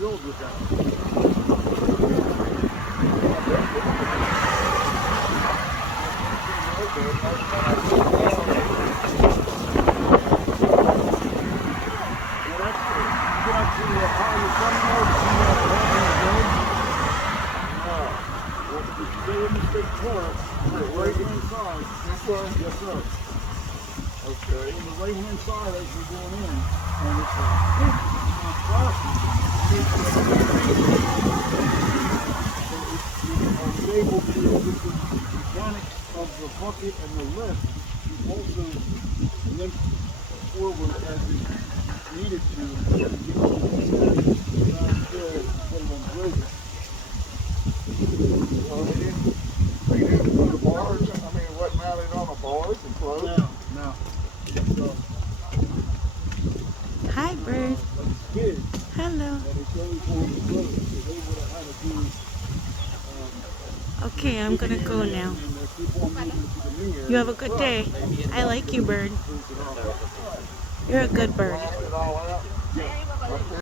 filled with that. Right hand side. This way? Yes, sir. Okay. On the right hand side as you're going in, and it's a plastic. I was able to, with the mechanics of the bucket and the lift, also limp forward as it needed to get downstairs and put it on grading. Well, they didn't put a barge, I mean, it wasn't mounted on a barge and closed? No. So, Hi, bird. kids, Hello. and it's always on the road, so they would have had to do Okay, I'm gonna go now. and keep on moving to the new area. You have a good day. I like you, bird. You're a good bird. Blasted all out?